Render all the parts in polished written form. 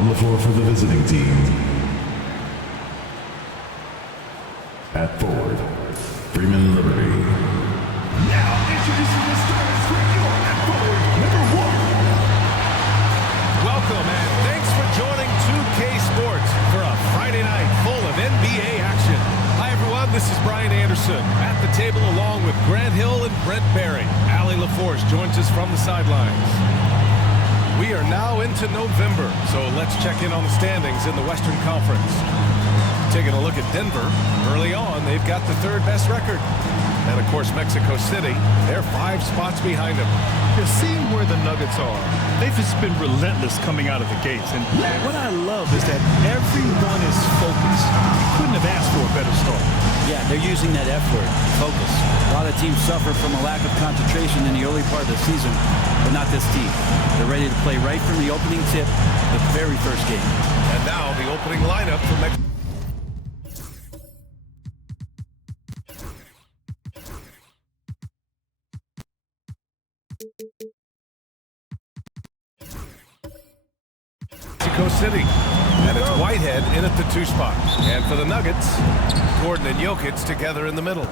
On the floor for the visiting team. At forward, Freeman Liberty. Now introducing the starters for your at forward, number 1. Welcome and thanks for joining 2K Sports for a Friday night full of NBA action. Hi everyone, this is Brian Anderson at the table along with Grant Hill and Brent Barry. Allie LaForce joins us from the sidelines. We are now into November, so let's check in on the standings in the Western Conference. Taking a look at Denver, early on, they've got the third best record. And of course, Mexico City, they're 5 spots behind them. You're seeing where the Nuggets are. They've just been relentless coming out of the gates. And what I love is that everyone is focused. You couldn't have asked for a better start. Yeah, they're using that F word, focus. A lot of teams suffer from a lack of concentration in the early part of the season, but not this team. They're ready to play right from the opening tip, the very first game. And now the opening lineup for Mexico. Mexico City. And it's Whitehead in at the 2 spot. And for the Nuggets, Gordon and Jokic together in the middle.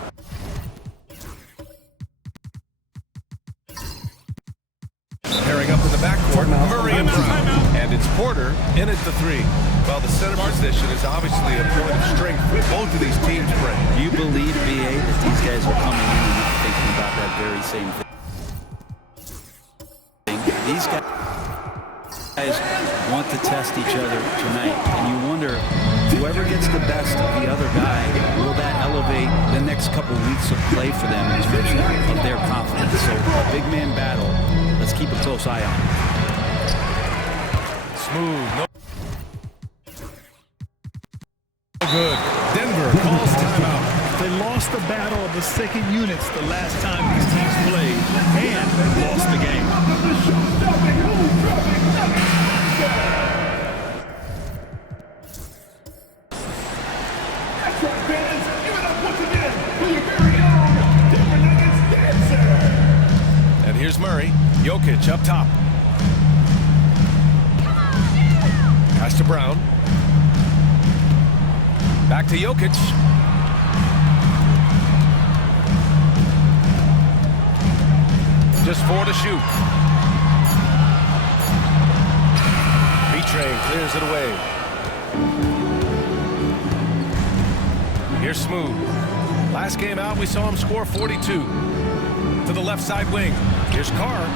Pairing up in the backcourt, Murray and Brown. And it's Porter in at the 3. Well, the center position is obviously a point of strength for both of these teams, Brent. Do you believe, BA, that these guys are coming in and not thinking about that very same thing? These guys want to test each other tonight, and you wonder, whoever gets the best of the other guy, will that elevate the next couple weeks of play for them in terms of their confidence? So a big man battle, let's keep a close eye on it. Smooth. No good. Denver calls timeout. They lost the battle of the second units the last time these teams played and lost the game. That's right, fans. Give it up once again for your very own Denver Nuggets dancer. And here's Murray. Jokic up top. Pass to Brown. Back to Jokic. Just 4 to shoot. B-Train clears it away. Here's Smooth. Last game out, we saw him score 42. To the left side wing. Here's Carr.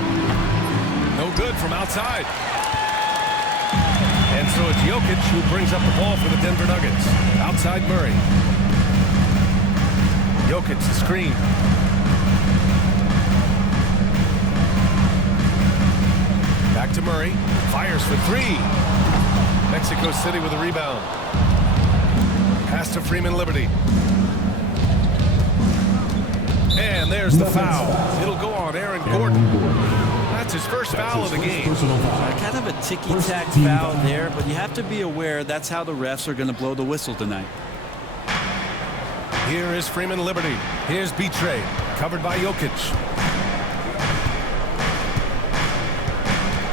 No good from outside. And so it's Jokic who brings up the ball for the Denver Nuggets. Outside Murray. Jokic the screen. Back to Murray. Fires for 3. Mexico City with a rebound. Pass to Freeman Liberty. And there's the foul. It'll go on Aaron Gordon. That's his first foul of the game. Kind of a ticky-tack foul there, but you have to be aware that's how the refs are going to blow the whistle tonight. Here is Freeman Liberty. Here's B-Tray, covered by Jokic.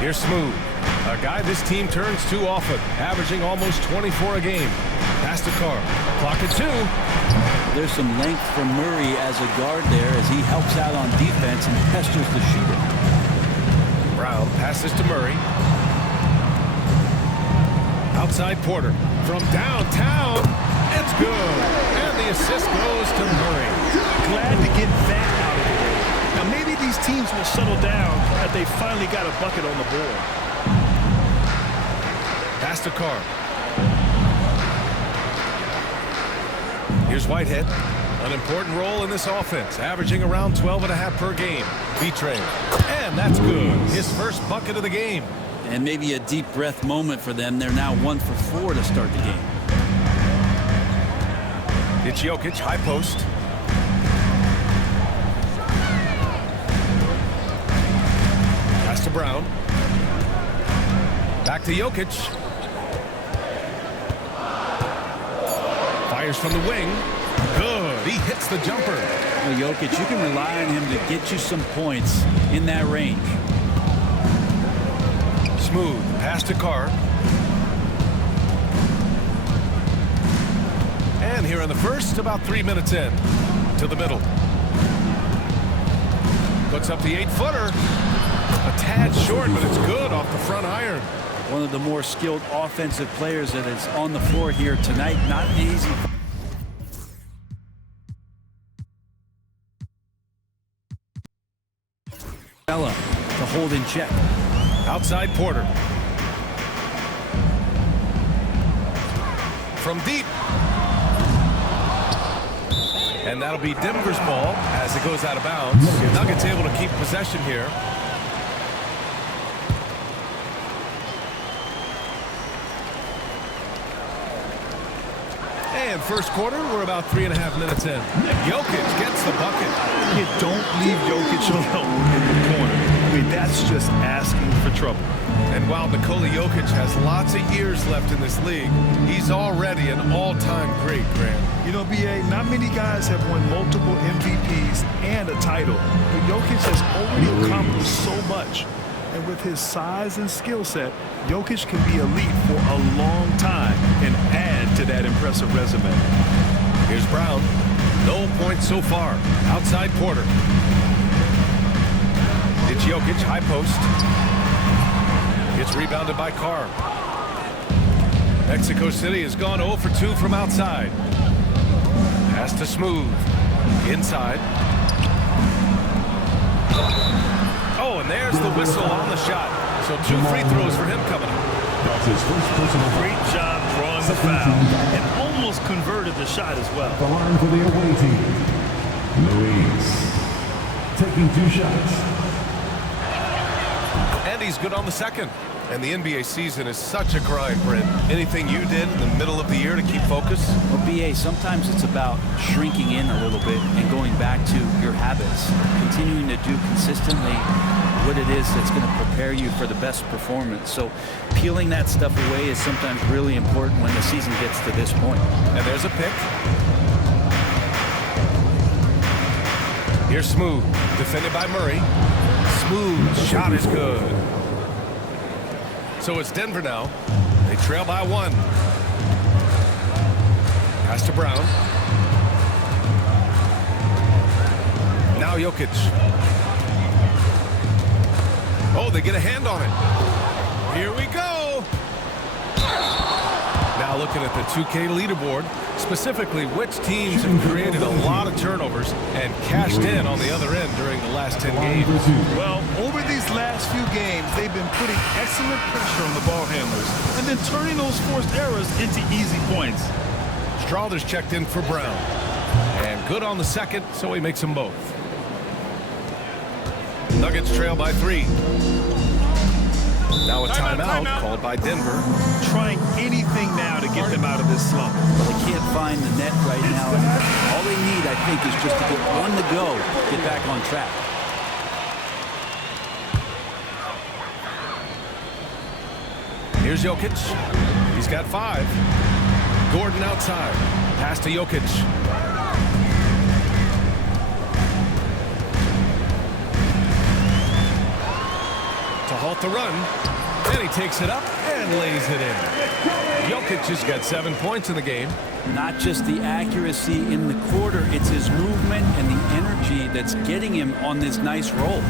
Here's Smooth, a guy this team turns to often, averaging almost 24 a game. Pass to Carr. Clock at 2. There's some length from Murray as a guard there as he helps out on defense and pesters the shooter. Brown passes to Murray. Outside Porter. From downtown. It's good. And the assist goes to Murray. Glad to get that out of the way. Now maybe these teams will settle down that they finally got a bucket on the board. Pass to Carr. Here's Whitehead. An important role in this offense, averaging around 12.5 per game. B-Tray. And that's good. His first bucket of the game. And maybe a deep breath moment for them. They're now 1 for 4 to start the game. It's Jokic, high post. Pass to Brown. Back to Jokic. Fires from the wing. Good. He hits the jumper. Well, Jokic, you can rely on him to get you some points in that range. Smooth. Pass to Carr. And here in the first, about 3 minutes in. To the middle. Puts up the 8-footer. A tad short, but it's good off the front iron. One of the more skilled offensive players that is on the floor here tonight. Not easy. Bella to hold in check. Outside Porter. From deep. And that'll be Denver's ball as it goes out of bounds. Nuggets able to keep possession here. And first quarter, we're about 3.5 minutes in. Jokic gets the bucket. You don't leave Jokic alone in the corner. I mean, that's just asking for trouble. And while Nikola Jokic has lots of years left in this league, he's already an all-time great, Grant. You know, B.A., not many guys have won multiple MVPs and a title, but Jokic has already accomplished so much. And with his size and skill set, Jokic can be elite for a long time and add to that impressive resume. Here's Brown. No points so far. Outside Porter. It's Jokic, high post. It's rebounded by Carr. Mexico City has gone 0 for 2 from outside. Pass to Smooth. Inside. Oh, and there's the whistle on the shot. So 2 free throws for him coming up. That's his first personal foul. Great job drawing the foul and almost converted the shot as well. The line for the away team. Luis taking 2 shots. And he's good on the second. And the NBA season is such a grind, Brent. Anything you did in the middle of the year to keep focus? Well, B.A., sometimes it's about shrinking in a little bit and going back to your habits. Continuing to do consistently what it is that's going to prepare you for the best performance. So peeling that stuff away is sometimes really important when the season gets to this point. And there's a pick. Here's Smooth, defended by Murray. Smooth shot is good. So it's Denver now. They trail by 1. Pass to Brown. Now Jokic. Oh, they get a hand on it. Here we go. Now looking at the 2K leaderboard, specifically which teams have created a lot of turnovers and cashed in on the other end during the last 10 games. Well, over these last few games, they've been putting excellent pressure on the ball handlers and then turning those forced errors into easy points. Strawther's checked in for Brown. And good on the second, so he makes them both. Nuggets trail by 3. Now a timeout called by Denver. Trying anything now to get them out of this slump. Well, they can't find the net right now. And all they need, I think, is just to get 1 to go, get back on track. Here's Jokic. He's got 5. Gordon outside. Pass to Jokic. To halt the run. And he takes it up and lays it in. Jokic has got 7 points in the game. Not just the accuracy in the quarter, it's his movement and the energy that's getting him on this nice roll.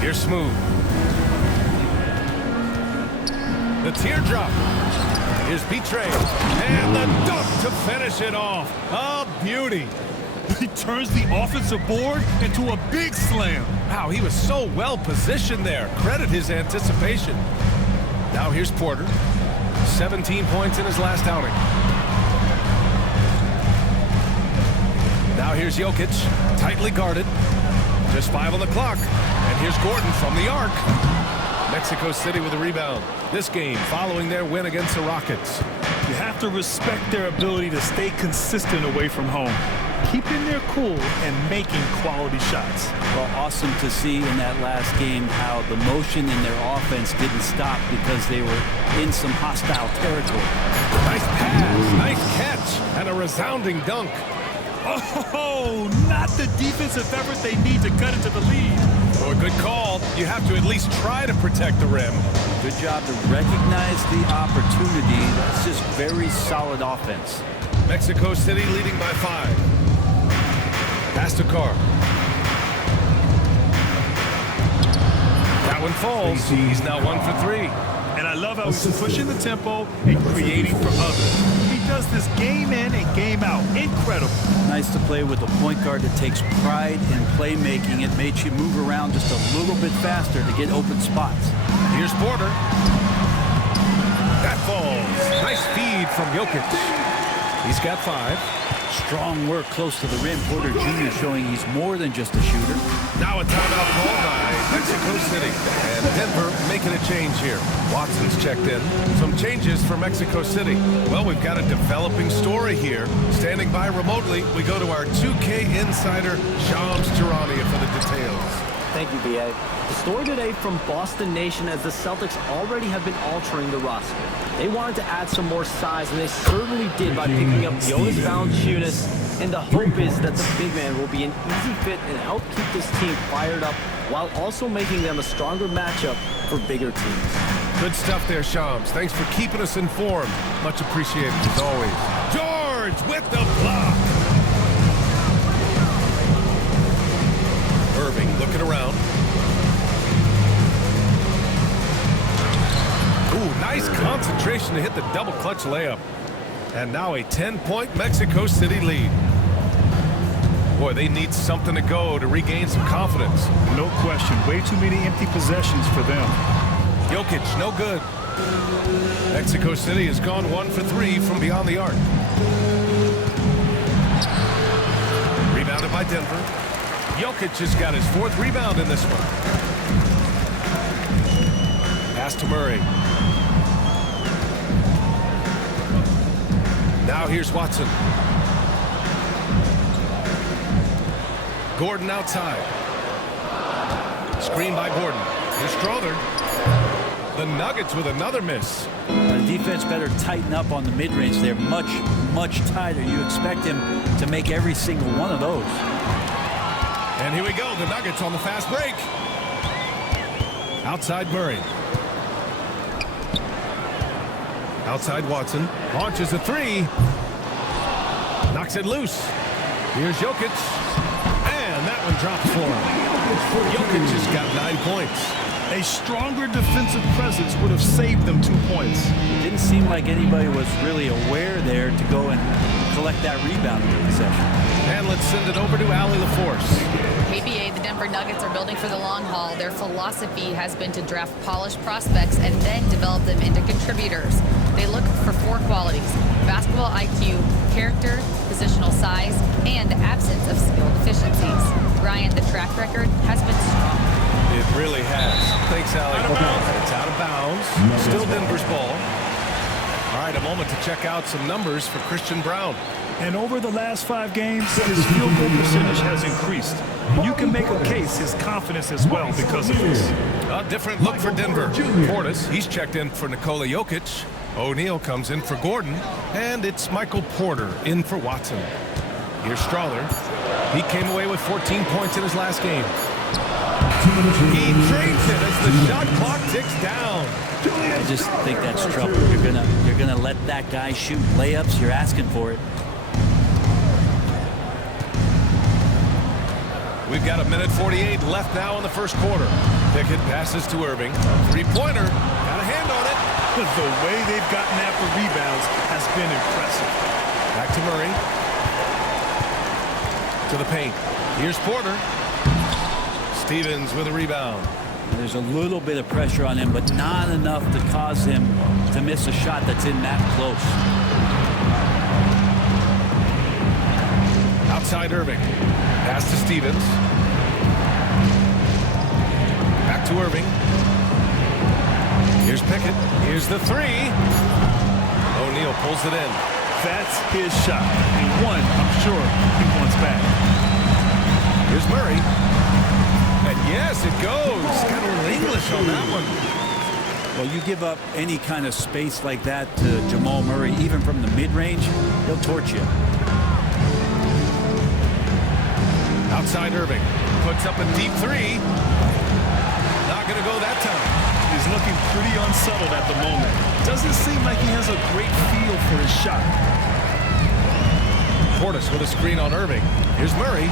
Here's Smooth. The teardrop. Here's Betray. And the dunk to finish it off. A beauty. He turns the offensive board into a big slam. Wow, he was so well positioned there. Credit his anticipation. Now here's Porter. 17 points in his last outing. Now here's Jokic. Tightly guarded. Just 5 on the clock. And here's Gordon from the arc. Mexico City with a rebound. This game following their win against the Rockets. You have to respect their ability to stay consistent away from home, keeping their cool and making quality shots. Well, awesome to see in that last game how the motion in their offense didn't stop because they were in some hostile territory. Nice pass, nice catch, and a resounding dunk. Oh, not the defensive effort they need to cut into the lead. Oh, a good call. You have to at least try to protect the rim. Good job to recognize the opportunity. That's just very solid offense. Mexico City leading by 5. Pass to Carr. That one falls. He's now 1 for 3. And I love how he's pushing the tempo and creating for others. He does this game in and game out. Incredible. Nice to play with a point guard that takes pride in playmaking. It makes you move around just a little bit faster to get open spots. Here's Porter. That falls. Nice feed from Jokic. He's got 5. Strong work close to the rim. Porter Jr. showing he's more than just a shooter. Now a timeout called by Mexico City. And Denver making a change here. Watson's checked in. Some changes for Mexico City. Well, we've got a developing story here. Standing by remotely, we go to our 2K insider, Shams Charania, for the details. Thank you, B.A. The story today from Boston Nation, as the Celtics already have been altering the roster. They wanted to add some more size, and they certainly did by picking up Jonas Valanciunas. And the hope is that the big man will be an easy fit and help keep this team fired up, while also making them a stronger matchup for bigger teams. Good stuff there, Shams. Thanks for keeping us informed. Much appreciated, as always. George with the block. Irving looking around. Ooh, nice concentration to hit the double clutch layup. And now a 10-point Mexico City lead. Boy, they need something to go to regain some confidence. No question. Way too many empty possessions for them. Jokic, no good. Mexico City has gone 1 for 3 from beyond the arc. Rebounded by Denver. Jokic has got his 4th rebound in this one. Pass to Murray. Now here's Watson. Gordon outside. Screen by Gordon. Here's Strother. The Nuggets with another miss. The defense better tighten up on the mid-range. They're much, much tighter. You expect him to make every single one of those. And here we go, the Nuggets on the fast break. Outside Murray. Outside Watson. Launches a 3. Knocks it loose. Here's Jokic. And that one drops for him. Jokic has got 9 points. A stronger defensive presence would have saved them 2 points. It didn't seem like anybody was really aware there to go and collect that rebound in the possession. And let's send it over to Allie LaForce. KBA, the Denver Nuggets are building for the long haul. Their philosophy has been to draft polished prospects and then develop them into contributors. They look for 4 qualities: basketball IQ, character, positional size, and absence of skill deficiencies. Ryan, the track record has been strong. It really has. Thanks, Allie. It's out of bounds. Still Denver's ball. All right, a moment to check out some numbers for Christian Braun. And over the last 5 games, his field goal percentage has increased. And you can make a case his confidence as well because of this. A different look for Denver. Portis, he's checked in for Nikola Jokic. O'Neal comes in for Gordon. And it's Michael Porter in for Watson. Here's Strother. He came away with 14 points in his last game. He trades it as the shot clock ticks down. I just think that's trouble. You're gonna let that guy shoot layups. You're asking for it. We've got 1:48 left now in the first quarter. Pickett passes to Irving. 3-pointer. Got a hand on it. The way they've gotten after rebounds has been impressive. Back to Murray. To the paint. Here's Porter. Stevens with a rebound. There's a little bit of pressure on him, but not enough to cause him to miss a shot that's in that close. Outside Irving. Pass to Stevens. Back to Irving. Here's Pickett. Here's the 3. O'Neal pulls it in. That's his shot. And one, I'm sure, he wants back. Here's Murray. And yes, it goes. Got a little English on that one. Well, you give up any kind of space like that to Jamal Murray, even from the mid-range, he'll torch you. Outside Irving. Puts up a deep three. Not going to go that time. He's looking pretty unsettled at the moment. Doesn't seem like he has a great feel for his shot. Portis with a screen on Irving. Here's Murray.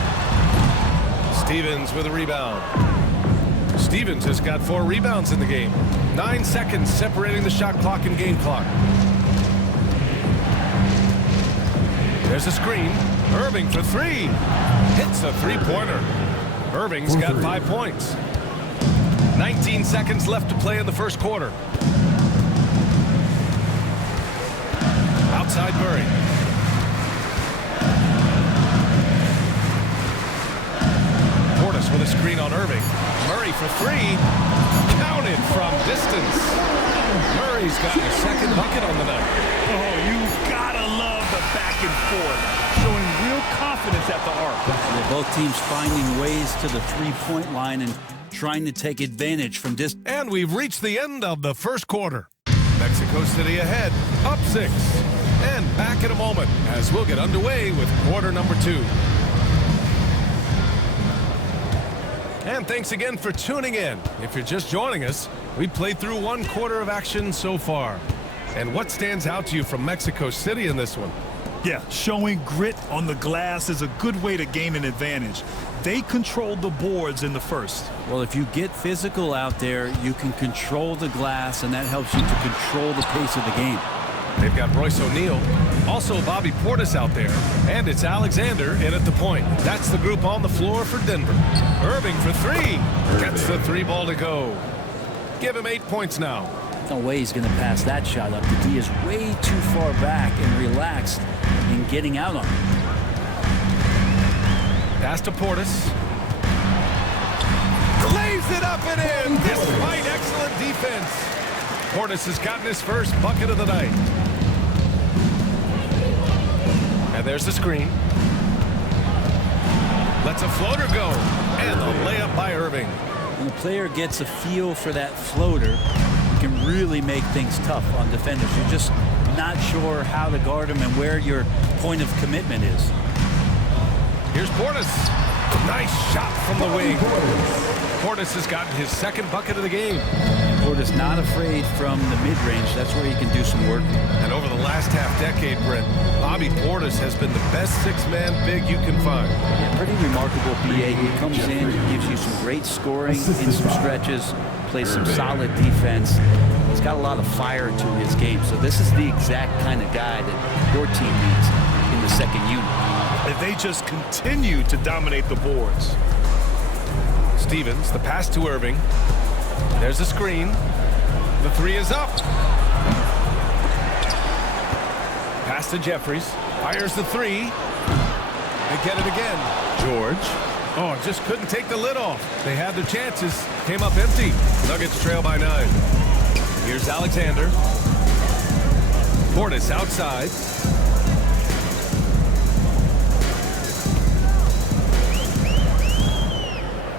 Stevens with a rebound. Stevens has got 4 rebounds in the game. 9 seconds separating the shot clock and game clock. There's a screen. Irving for 3. Hits a three-pointer. Irving's got 5 points. 19 seconds left to play in the first quarter. Outside Murray. Portis with a screen on Irving. Murray for 3. Counted from distance. Murray's got a second bucket on the night. Oh, you gotta love the back and forth. Showing real confidence at the arc. Yeah, both teams finding ways to the three-point line and trying to take advantage from this. And we've reached the end of the first quarter. Mexico City ahead, up 6. And back in a moment as we'll get underway with quarter number 2. And thanks again for tuning in. If you're just joining us, we played through 1 quarter of action so far. And what stands out to you from Mexico City in this one? Yeah, showing grit on the glass is a good way to gain an advantage. They controlled the boards in the first. Well, if you get physical out there, you can control the glass, and that helps you to control the pace of the game. They've got Royce O'Neal, also Bobby Portis out there, and it's Alexander in at the point. That's the group on the floor for Denver. Irving for 3. Gets the 3-ball to go. Give him 8 points now. No way he's going to pass that shot up. The D is way too far back and relaxed in getting out on it. Pass to Portis. Lays it up and in despite excellent defense. Portis has gotten his first bucket of the night. And there's the screen. Lets a floater go. And the layup by Irving. When the player gets a feel for that floater, it can really make things tough on defenders. You're just not sure how to guard them and where your point of commitment is. Here's Portis. Nice shot from the wing. Portis has gotten his second bucket of the game. Portis not afraid from the mid-range. That's where he can do some work. And over the last half-decade, Brent, Bobby Portis has been the best 6-man big you can find. Yeah, pretty remarkable BA. He comes in, gives you some great scoring in some stretches, plays some solid defense. He's got a lot of fire to his game. So this is the exact kind of guy that your team needs in the second unit. If they just continue to dominate the boards. Stevens, the pass to Irving. There's a screen. The 3 is up. Pass to Jeffries. Fires the 3. They get it again. George. Oh, just couldn't take the lid off. They had their chances. Came up empty. Nuggets trail by 9. Here's Alexander. Portis outside.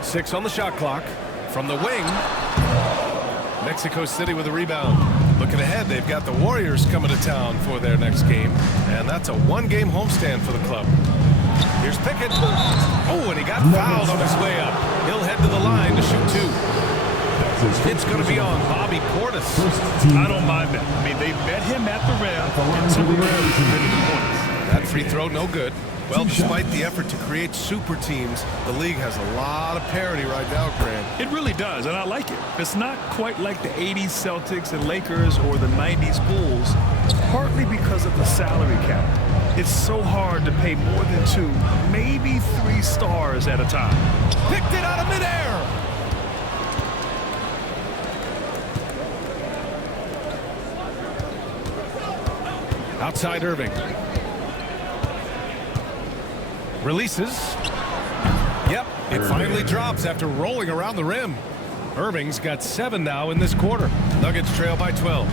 Six on the shot clock. From the wing. Mexico City with a rebound. Looking ahead, they've got the Warriors coming to town for their next game. And that's a 1-game homestand for the club. Here's Pickett. Oh, and he got fouled on his way up. He'll head to the line to shoot 2. It's going to be on Bobby Portis. I don't mind that. I mean, they met him at the rim and temporarily committed the points. That free throw, no good. Well, despite the effort to create super teams, the league has a lot of parity right now, Grant. It really does, and I like it. It's not quite like the 80s Celtics and Lakers or the 90s Bulls, partly because of the salary cap. It's so hard to pay more than 2, maybe 3 stars at a time. Picked it out of midair. Outside Irving. Releases. Yep, it finally drops after rolling around the rim. Irving's got 7 now in this quarter. Nuggets trail by 12.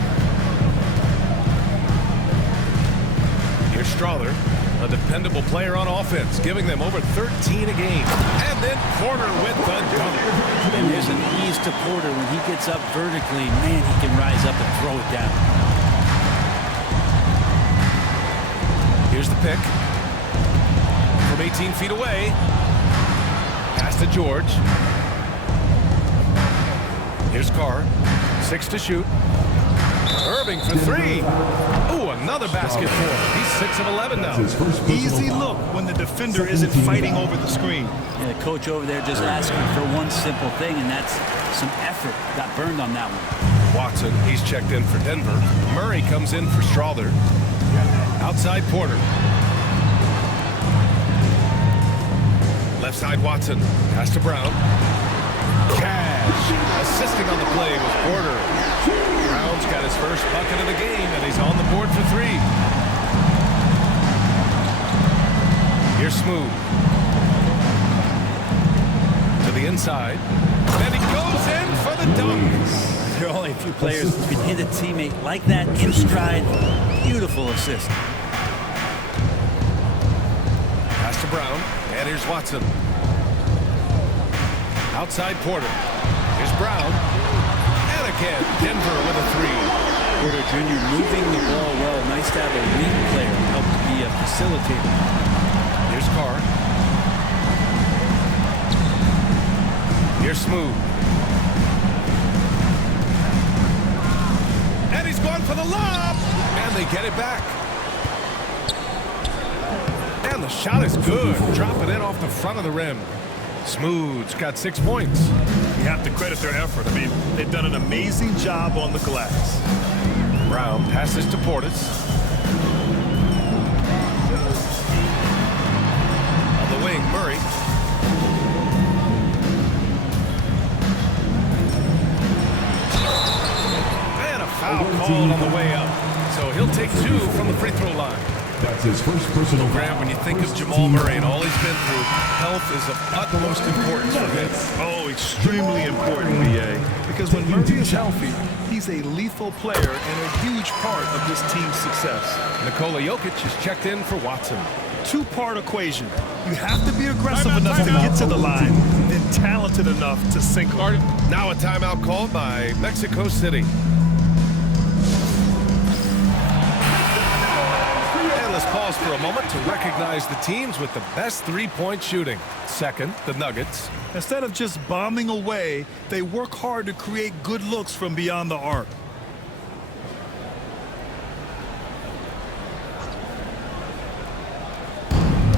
Here's Strother, a dependable player on offense, giving them over 13 a game. And then Porter with the dunk. And there's an ease to Porter when he gets up vertically. Man, he can rise up and throw it down. Here's the pick. From 18 feet away. Pass to George. Here's Carr. 6 to shoot. Irving for 3. Ooh, another basket for him. He's 6 of 11 now. Easy look when the defender isn't fighting over the screen. Yeah, the coach over there just asking for one simple thing, and that's some effort. Got burned on that one. Watson, he's checked in for Denver. Murray comes in for Strawther. Outside Porter. Left side Watson. Pass to Brown. Cash. Assisting on the play was Porter. Brown's got his first bucket of the game, and he's on the board for 3. Here's Smooth. To the inside. And he goes in for the dunk. There are only a few players who can hit a teammate like that in stride. Beautiful assist. Pass to Brown. And here's Watson. Outside Porter. Here's Brown. And again, Denver with a 3. Porter Jr. moving the ball well. Nice to have a wing player help to be a facilitator. Here's Carr. Here's Smooth. And he's going for the lob. And they get it back. And the shot is good. Dropping it off the front of the rim. Smooth's got 6 points. You have to credit their effort. I mean, they've done an amazing job on the glass. Brown passes to Portis. On the wing, Murray. And a foul called on the way up. So he'll take 2 from the free throw line. That's his first personal Grant, when you think of Jamal Murray and all he's been through, health is of utmost importance for him. Oh, extremely important, B.A. Because when Murray is healthy, he's a lethal player and a huge part of this team's success. Nikola Jokic is checked in for Watson. Two-part equation. You have to be aggressive enough to get to the line, then talented enough to sink them. Now a timeout called by Mexico City. Let's pause for a moment to recognize the teams with the best three-point shooting. Second, the Nuggets. Instead of just bombing away, they work hard to create good looks from beyond the arc.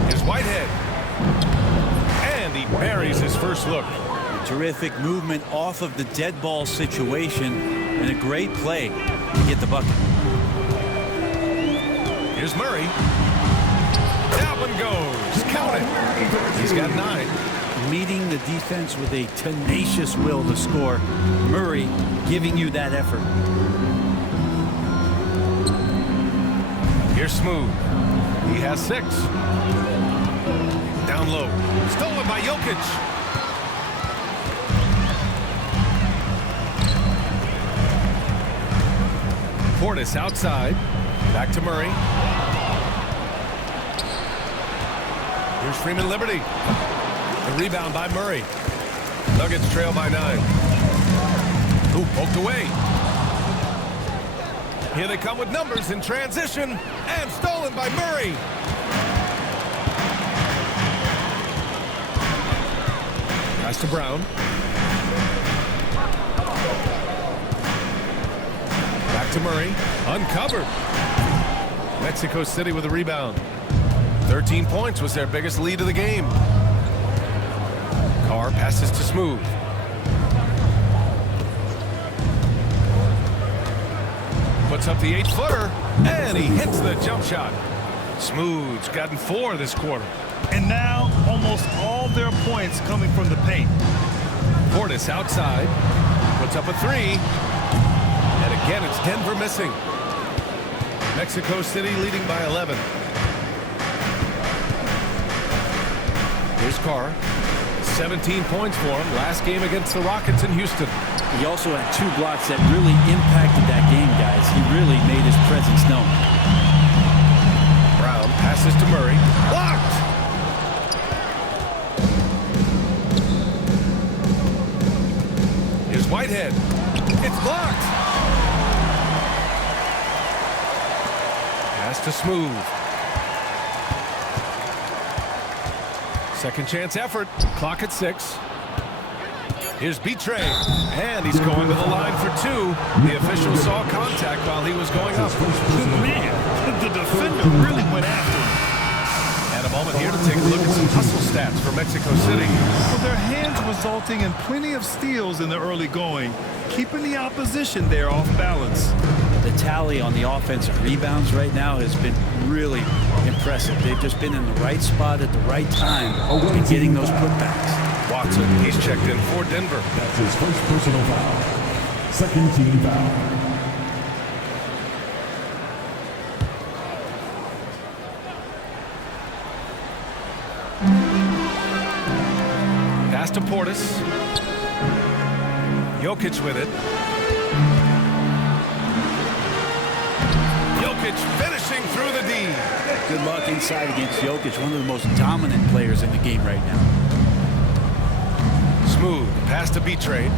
Here's Whitehead. And he buries his first look. A terrific movement off of the dead ball situation and a great play to get the bucket. Here's Murray. That one goes. Count it. He's got 9. Meeting the defense with a tenacious will to score. Murray giving you that effort. Here's Smooth. He has 6. Down low. Stolen by Jokic. Portis outside. Back to Murray. Here's Freeman Liberty. The rebound by Murray. Nuggets trail by 9. Ooh, poked away. Here they come with numbers in transition. And stolen by Murray. Pass to Brown. Back to Murray. Uncovered. Mexico City with a rebound. 13 points was their biggest lead of the game. Carr passes to Smooth. Puts up the 8-footer, and he hits the jump shot. Smooth's gotten 4 this quarter. And now, almost all their points coming from the paint. Portis outside, puts up a 3. And again, it's Denver missing. Mexico City leading by 11. Here's Carr. 17 points for him. Last game against the Rockets in Houston. He also had 2 blocks that really impacted that game, guys. He really made his presence known. Brown passes to Murray. Blocked! Here's Whitehead. It's blocked! Pass to Smooth. Second chance effort. Clock at 6. Here's Betray, and he's going to the line for 2. The official saw contact while he was going up. Man, the defender really went after him. And a moment here to take a look at some hustle stats for Mexico City. Well, their hands resulting in plenty of steals in the early going, keeping the opposition there off balance. The tally on the offensive rebounds right now has been really impressive. They've just been in the right spot at the right time and getting those putbacks. Watson, he's checked in for Denver. That's his first personal foul. Second team foul. Pass to Portis. Jokic with it. Jokic finishing through the D. Good luck inside against Jokic, one of the most dominant players in the game right now. Smooth pass to Betray.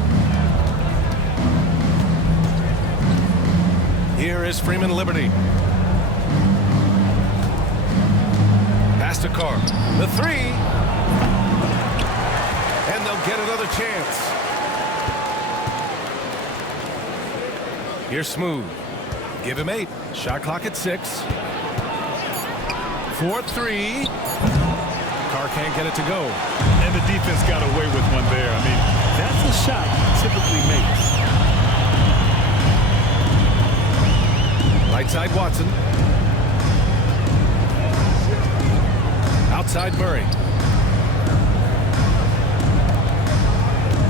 Here is Freeman Liberty. Pass to Carr. The 3. And they'll get another chance. Here's Smooth. Give him 8. Shot clock at 6. 4-3. Carr can't get it to go. And the defense got away with one there. I mean, that's a shot he typically makes. Right side Watson. Outside Murray.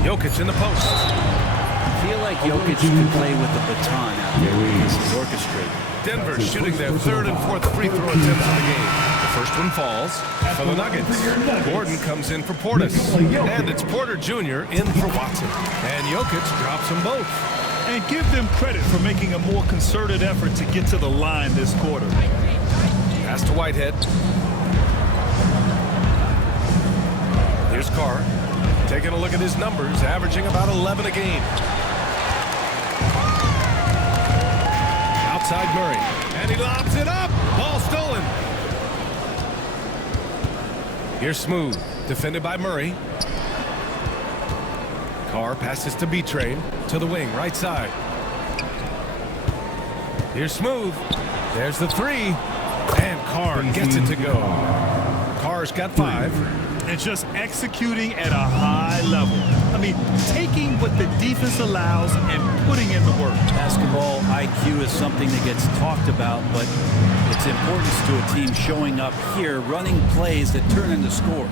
Jokic in the post. I feel like Jokic can play with the baton out there when this is orchestrated. Denver shooting their 3rd and 4th free throw attempts of the game. The first one falls for the Nuggets. Gordon comes in for Portis. And it's Porter Jr. in for Watson. And Jokic drops them both. And give them credit for making a more concerted effort to get to the line this quarter. Pass to Whitehead. Here's Carr. Taking a look at his numbers, averaging about 11 a game. Outside Murray. And he lobs it up. Ball stolen. Here's Smooth. Defended by Murray. Carr passes to Betray. To the wing, right side. Here's Smooth. There's the 3. And Carr gets it to go. Carr's got 5. And just executing at a high level. I mean, taking what the defense allows and putting in the work. Basketball IQ is something that gets talked about, but its importance to a team showing up here, running plays that turn into scores.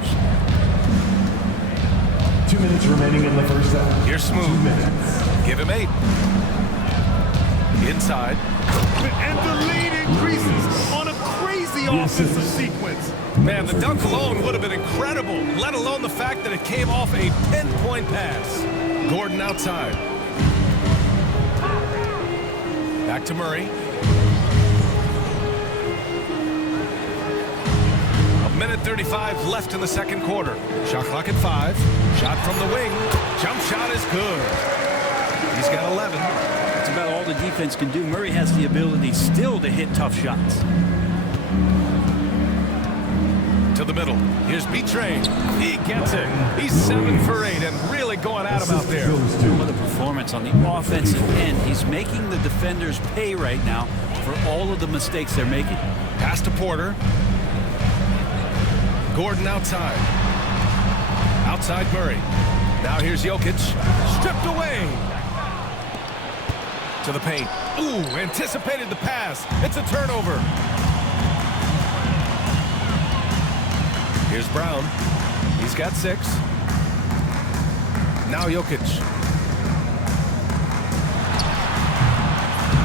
2 minutes remaining in the first half. Here's Smooth. 2 minutes. Give him 8. Inside. And the lead increases on a crazy offensive sequence. Man, the dunk alone would have been incredible, let alone the fact that it came off a pinpoint pass. Gordon outside. Back to Murray. A minute 35 left in the second quarter. Shot clock at 5. Shot from the wing. Jump shot is good. He's got 11. That's about all the defense can do. Murray has the ability still to hit tough shots. To the middle. Here's Betray. He gets it. He's 7 for 8 and really going at him out there. What a performance on the offensive end. He's making the defenders pay right now for all of the mistakes they're making. Pass to Porter. Gordon outside. Outside Murray. Now here's Jokic. Stripped away. To the paint. Ooh, anticipated the pass. It's a turnover. Here's Brown. He's got 6. Now Jokic.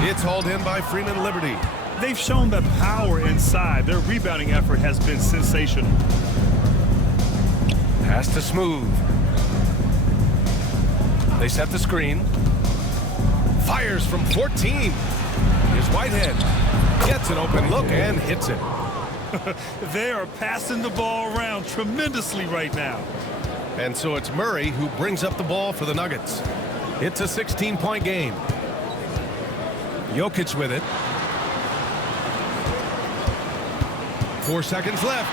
It's hauled in by Freeman Liberty. They've shown the power inside. Their rebounding effort has been sensational. Pass to Smooth. They set the screen. Fires from 14. Here's Whitehead. Gets an open look and hits it. They are passing the ball around tremendously right now. And so it's Murray who brings up the ball for the Nuggets. It's a 16-point game. Jokic with it. 4 seconds left.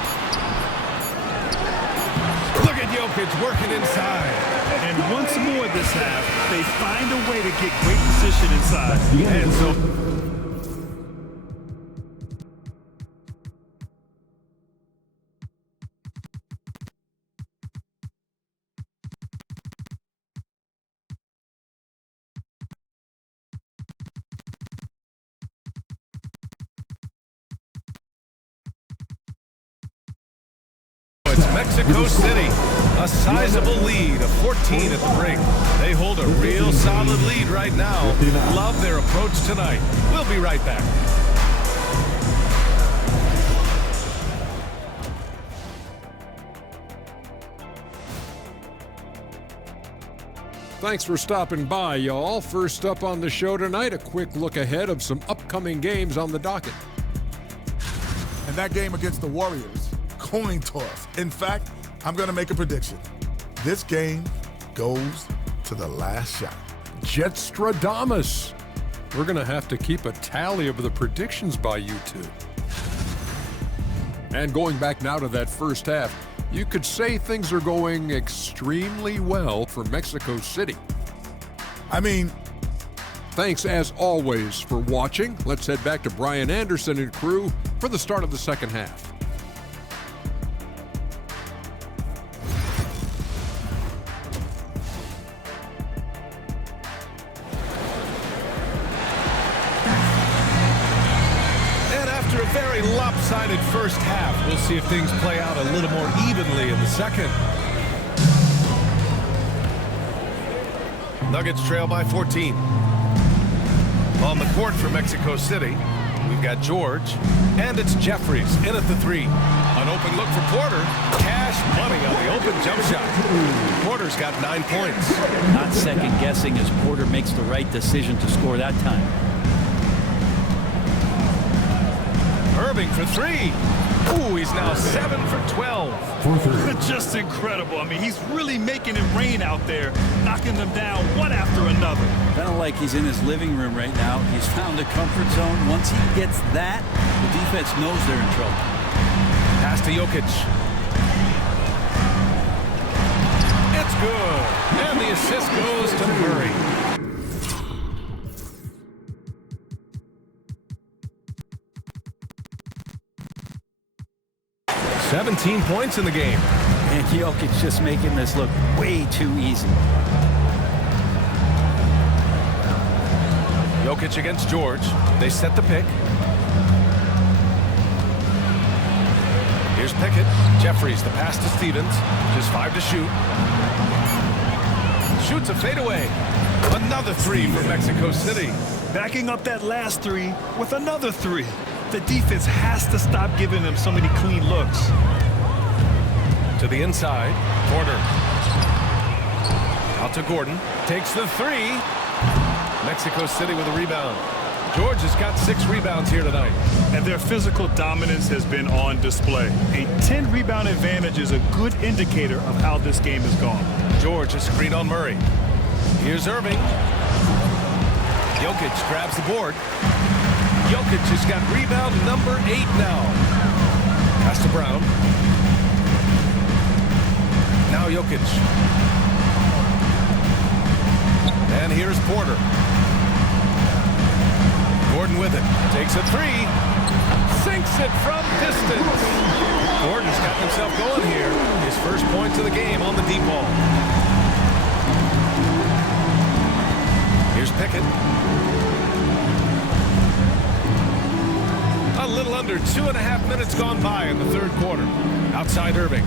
Jokic working inside. And once more this half, they find a way to get great position inside. And so it's Mexico City, a sizable lead of 14 at the break. They hold a real solid lead right now. Love their approach tonight. We'll be right back. Thanks for stopping by, y'all. First up on the show tonight, a quick look ahead of some upcoming games on the docket. And that game against the Warriors, coin toss. In fact, I'm going to make a prediction. This game goes to the last shot. Jetstradamus. We're going to have to keep a tally of the predictions by you two. And going back now to that first half, you could say things are going extremely well for Mexico City. I mean, thanks as always for watching. Let's head back to Brian Anderson and crew for the start of the second half. Very lopsided first half. We'll see if things play out a little more evenly in the second. Nuggets trail by 14. On the court for Mexico City, we've got George, and it's Jeffries in at the three. An open look for Porter. Cash money on the open jump shot. Porter's got 9 points. Not second guessing as Porter makes the right decision to score that time. Irving for three. Ooh, he's now 7 for 12. Just incredible. I mean, he's really making it rain out there, knocking them down one after another. Kind of like he's in his living room right now. He's found a comfort zone. Once he gets that, the defense knows they're in trouble. Pass to Jokic. It's good. And the assist goes to Murray. 17 points in the game. And Jokic just making this look way too easy. Jokic against George. They set the pick. Here's Pickett. Jeffries, the pass to Stevens. Just 5 to shoot. Shoots a fadeaway. Another three for Mexico City. Backing up that last three with another three. The defense has to stop giving them so many clean looks. To the inside, Porter. Out to Gordon. Takes the three. Mexico City with a rebound. George has got 6 rebounds here tonight. And their physical dominance has been on display. A 10-rebound advantage is a good indicator of how this game has gone. George is screened on Murray. Here's Irving. Jokic grabs the board. Jokic has got rebound number 8 now. Pass to Brown. Now Jokic. And here's Porter. Gordon with it. Takes a three. Sinks it from distance. Gordon's got himself going here. His first points of the game on the deep ball. Here's Pickett. A little under 2.5 minutes gone by in the third quarter. Outside Irving.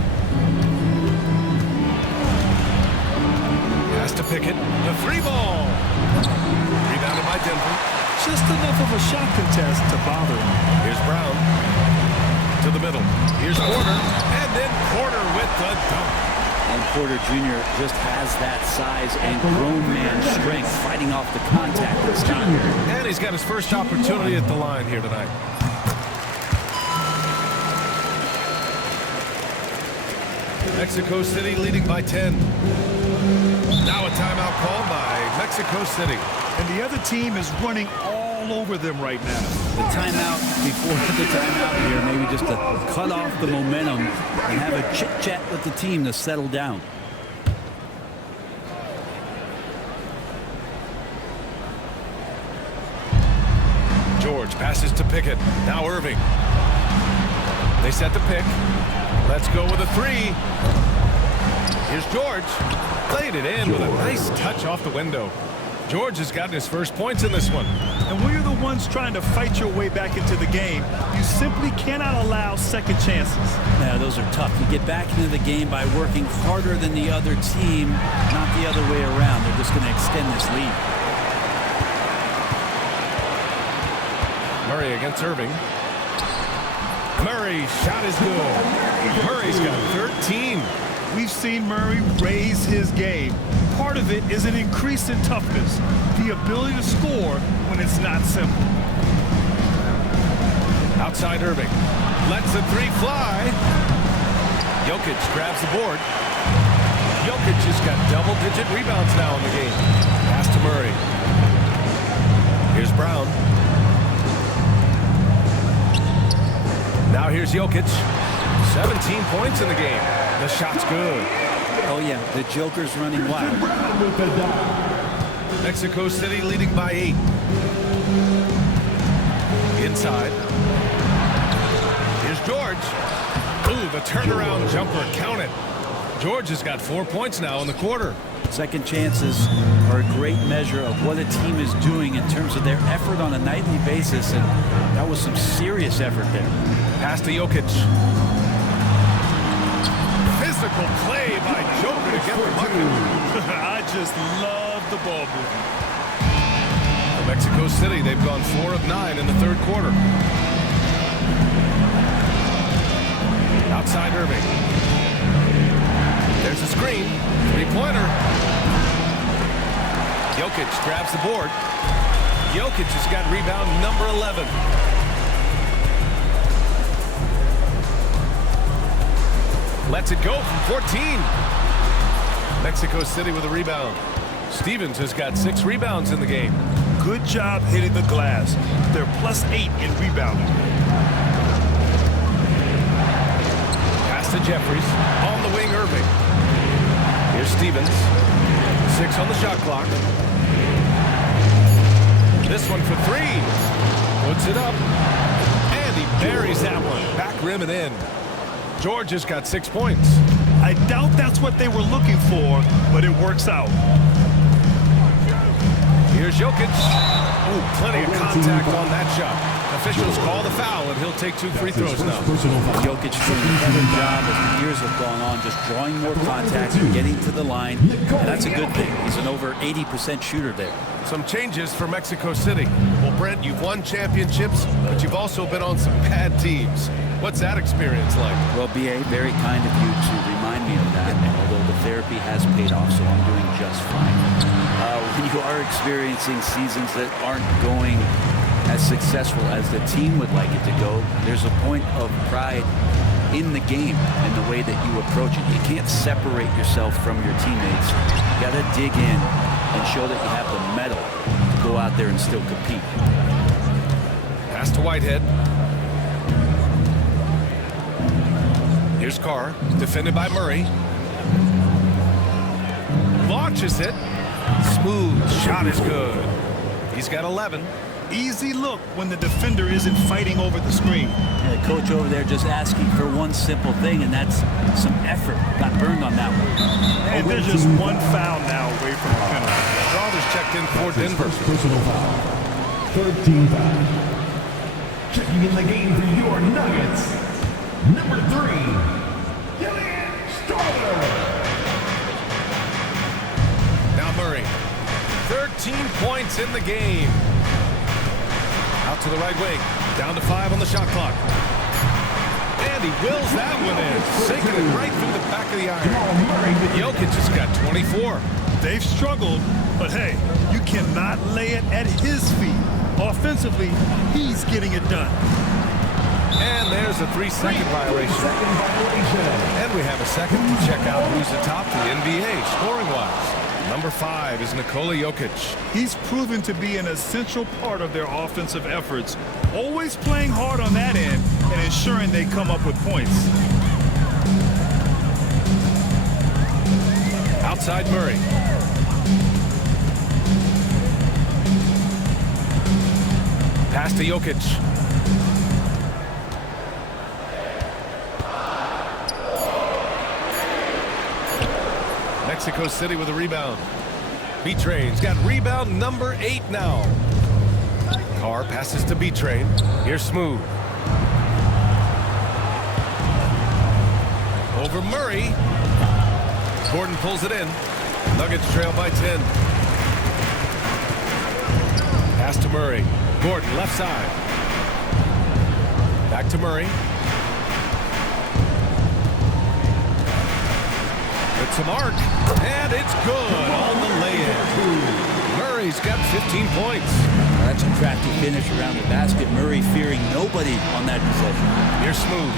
Pass to Pickett. The three ball. Rebounded by Denver. Just enough of a shot contest to bother him. Here's Brown. To the middle. Here's Porter. And then Porter with the dunk. And Porter Jr. just has that size and grown man strength fighting off the contact this time. And he's got his first opportunity at the line here tonight. Mexico City leading by 10. Now a timeout called by Mexico City. And the other team is running all over them right now. The timeout before the timeout here, maybe just to cut off the momentum and have a chit-chat with the team to settle down. George passes to Pickett. Now Irving. They set the pick. Let's go with a three. Here's George. Played it in with a nice touch off the window. George has gotten his first points in this one. And when you're the ones trying to fight your way back into the game, you simply cannot allow second chances. Yeah, those are tough. You get back into the game by working harder than the other team, not the other way around. They're just going to extend this lead. Murray against Irving. Murray's shot is good. Murray's got 13. We've seen Murray raise his game. Part of it is an increase in toughness, the ability to score when it's not simple. Outside Irving. Lets the three fly. Jokic grabs the board. Jokic has got double-digit rebounds now in the game. Pass to Murray. Here's Brown. Now here's Jokic. 17 points in the game. The shot's good. Oh, yeah, the Joker's running wild. Mexico City leading by 8. Inside. Here's George. Ooh, the turnaround jumper. Count it. George has got 4 points now in the quarter. Second chances are a great measure of what a team is doing in terms of their effort on a nightly basis, and that was some serious effort there. Pass to Jokic. Physical play by Joker to get the bucket. I just love the ball movement. Mexico City, they've gone 4 of 9 in the third quarter. Outside Irving. There's a screen. Three-pointer. Jokic grabs the board. Jokic has got rebound number 11. Lets it go from 14. Mexico City with a rebound. Stevens has got 6 rebounds in the game. Good job hitting the glass. They're +8 in rebounding. Pass to Jeffries. On the wing, Irving. Here's Stevens. 6 on the shot clock. This one for 3. Puts it up. And he buries that one. Back rim and in. George has got 6 points. I doubt that's what they were looking for, but it works out. Here's Jokic. Oh, plenty of contact on that shot. Officials call the foul, and he'll take 2 free throws now. Jokic doing a better job as the years have gone on, just drawing more contact and getting to the line. And that's a good thing. He's an over 80% shooter there. Some changes for Mexico City. Well, Brent, you've won championships, but you've also been on some bad teams. What's that experience like? Well, B.A., very kind of you to remind me of that, although the therapy has paid off, so I'm doing just fine. When you are experiencing seasons that aren't going as successful as the team would like it to go, there's a point of pride in the game and the way that you approach it. You can't separate yourself from your teammates. You got to dig in and show that you have the mettle to go out there and still compete. Pass to Whitehead. Here's Carr, defended by Murray. Launches it. Smooth shot is good. He's got 11. Easy look when the defender isn't fighting over the screen. And the coach over there just asking for one simple thing, and that's some effort. Got burned on that one. And there's just one foul now away from the penalty. Draws checked in for Denver. Personal foul. 13 foul. Checking in the game for your Nuggets. Number 3. Now Murray. 13 points in the game. Out to the right wing. Down to 5 on the shot clock. And he wills that one in. Sinking it right through the back of the iron. Jokic has got 24. They've struggled, but hey, you cannot lay it at his feet. Offensively, he's getting it done. And there's a 3-second violation. And we have a second to check out who's atop the NBA scoring-wise. Number 5 is Nikola Jokic. He's proven to be an essential part of their offensive efforts, always playing hard on that end and ensuring they come up with points. Outside Murray. Pass to Jokic. Mexico City with a rebound. B-Train's got rebound number 8 now. Carr passes to B-Train. Here's Smooth. Over Murray. Gordon pulls it in. Nuggets trail by 10. Pass to Murray. Gordon left side. Back to Murray. It's a mark, and it's good on the lay-in. Murray's got 15 points. That's a crafty finish around the basket. Murray fearing nobody on that possession. Here's Smooth.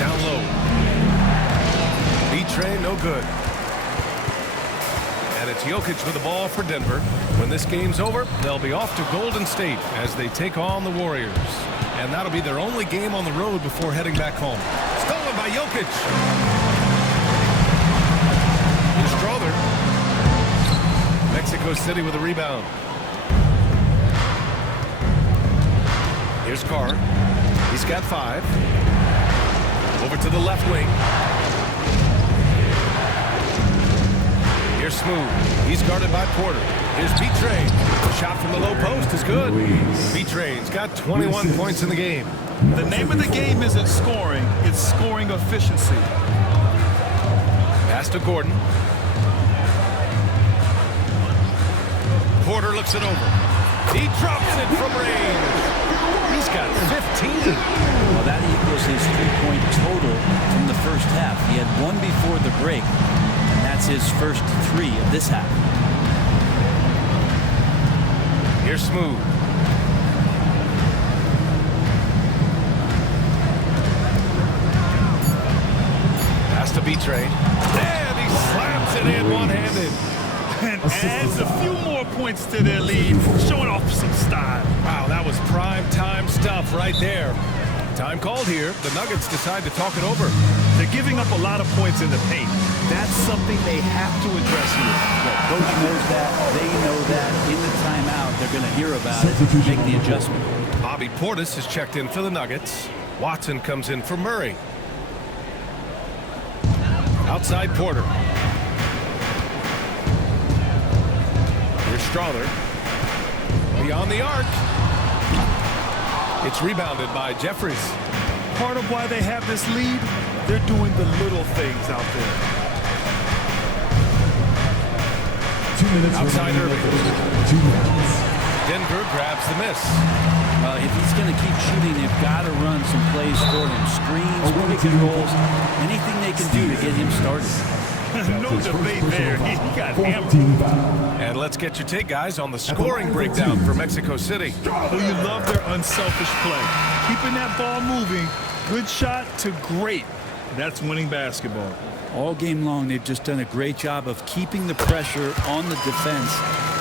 Down low. B-Train, no good. And it's Jokic with the ball for Denver. When this game's over, they'll be off to Golden State as they take on the Warriors. And that'll be their only game on the road before heading back home. Stolen by Jokic. Here's Strother. Mexico City with a rebound. Here's Carr. He's got 5. Over to the left wing. Here's Smooth. He's guarded by Porter. Here's B-Train. Shot from the low post is good. B-Train's got 21 points in the game. The name of the game isn't scoring, it's scoring efficiency. Pass to Gordon. Porter looks it over. He drops it from range. He's got 15. Well, that equals his 3-point total from the first half. He had 1 before the break, and that's his first 3 of this half. Here's Smooth. Pass to B-Train. And he slams it in one-handed. And adds a few more points to their lead, showing off some style. Wow, that was prime time stuff right there. Time called here. The Nuggets decide to talk it over. They're giving up a lot of points in the paint. That's something they have to address here. Yeah, coach knows that. They know that. In the timeout, they're going to hear about it, make the adjustment. Bobby Portis has checked in for the Nuggets. Watson comes in for Murray. Outside Porter. Here's Strother. Beyond the arc. It's rebounded by Jeffries. Part of why they have this lead, they're doing the little things out there. 2 minutes. Outside Irving. 2 minutes. Denver grabs the miss. Well, if he's going to keep shooting, they've got to run some plays for him. Screens, pick and rolls, anything they can do to get him started. No debate there. He got hammered. And let's get your take, guys, on the scoring breakdown for Mexico City. Oh, you love their unselfish play. Keeping that ball moving, good shot to great. That's winning basketball. All game long, they've just done a great job of keeping the pressure on the defense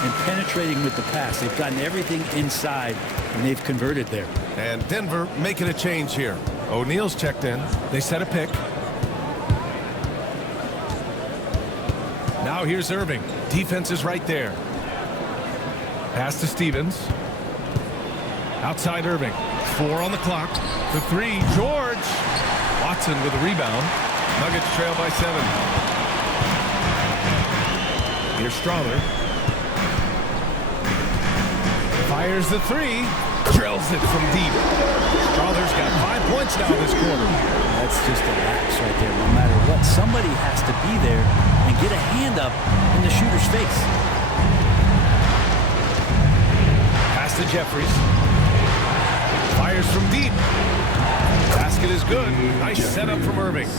and penetrating with the pass. They've gotten everything inside, and they've converted there. And Denver making a change here. O'Neal's checked in. They set a pick. Now here's Irving. Defense is right there. Pass to Stevens. Outside Irving. 4 on the clock. The 3, George. Watson with a rebound. Nuggets trail by 7. Here's Strother. Fires the 3. Drills it from deep. Strother's got 5 points now this quarter. That's just a lapse right there. No matter what, somebody has to be there and get a hand up in the shooter's face. Pass to Jeffries. Fires from deep. Basket is good. Nice setup from Irving.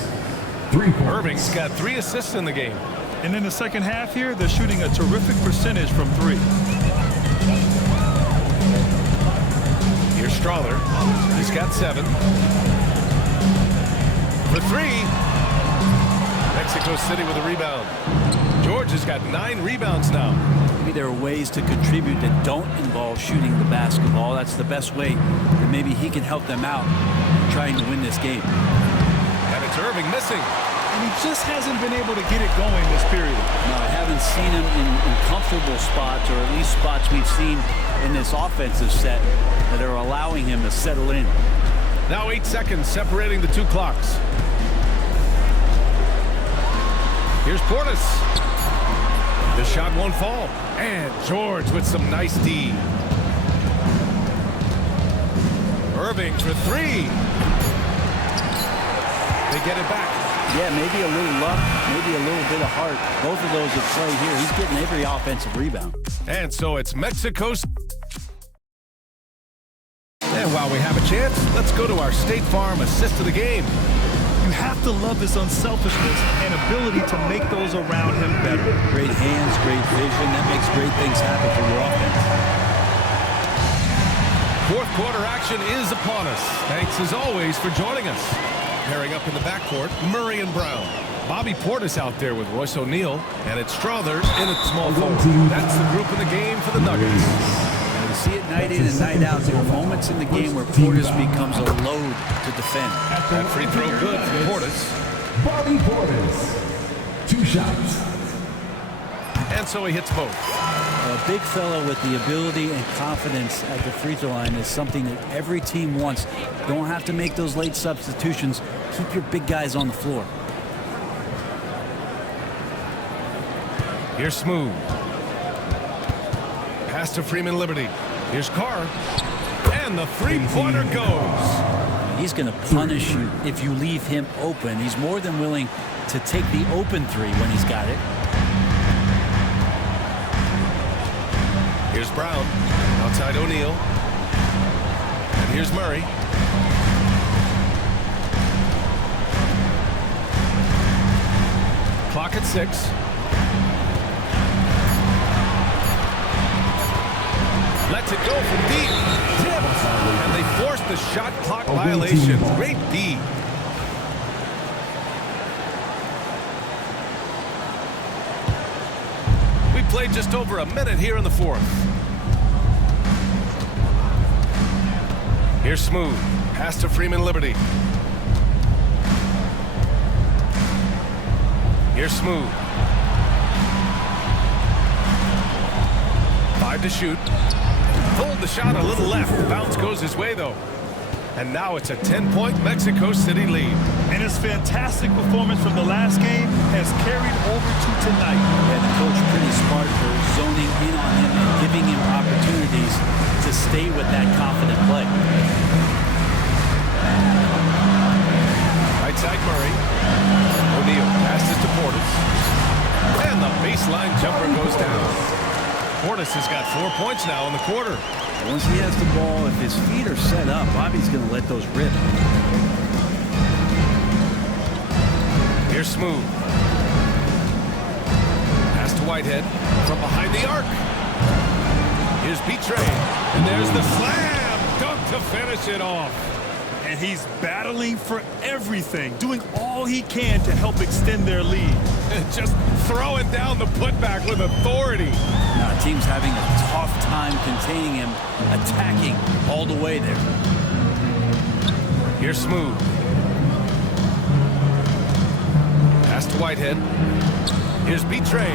Irving's got 3 assists in the game. And in the second half here, they're shooting a terrific percentage from 3. Here's Strother. He's got 7. For 3. Mexico City with a rebound. George has got 9 rebounds now. Maybe there are ways to contribute that don't involve shooting the basketball. That's the best way that maybe he can help them out trying to win this game. And it's Irving missing. and he just hasn't been able to get it going this period. No, I haven't seen him in comfortable spots, or at least spots we've seen in this offensive set that are allowing him to settle in. Now 8 seconds separating the two clocks. Here's Portis. The shot won't fall. And George with some nice D. Irving for three. They get it back. Yeah, maybe a little luck, maybe a little bit of heart. Both of those at play here. He's getting every offensive rebound. And so it's Mexico's. And while we have a chance, let's go to our State Farm assist of the game. You have to love his unselfishness and ability to make those around him better. Great hands, great vision. That makes great things happen for your offense. Fourth quarter action is upon us. Thanks as always for joining us. Pairing up in the backcourt, Murray and Brown. Bobby Portis out there with Royce O'Neal, and it's Struthers in at small forward. That's the group in the game for the Nuggets. And you see it night in and night out. There are moments in the game where Portis becomes a load to defend. That free throw good for Portis. Bobby Portis. 2 shots. And so he hits both. A big fellow with the ability and confidence at the free throw line is something that every team wants. Don't have to make those late substitutions. Keep your big guys on the floor. Here's Smooth. Pass to Freeman Liberty. Here's Carr. And the three-pointer goes. He's going to punish you if you leave him open. He's more than willing to take the open three when he's got it. Here's Brown. Outside O'Neal. And here's Murray. Clock at 6. Lets it go from deep. Tipped. And they force the shot clock violation. Great D. We played just over a minute here in the fourth. Here's Smooth. Pass to Freeman Liberty. Here's Smooth. 5 to shoot. Pulled the shot a little left. Bounce goes his way, though. And now it's a 10-point Mexico City lead. And his fantastic performance from the last game has carried over to tonight. And the coach pretty smart for zoning in on him and giving him opportunities to stay with that confident play. Right side Murray. O'Neal passes to Portis. And the baseline jumper goes down. Portis has got 4 points now in the quarter. Once he has the ball, if his feet are set up, Bobby's going to let those rip. Here's Smooth. Pass to Whitehead from behind the arc. Here's Petray. And there's the slam. Dunk to finish it off. And he's battling for everything, doing all he can to help extend their lead. Just throwing down the putback with authority. Now, team's having a tough time containing him, attacking all the way there. Here's Smooth. Pass to Whitehead. Here's Petray.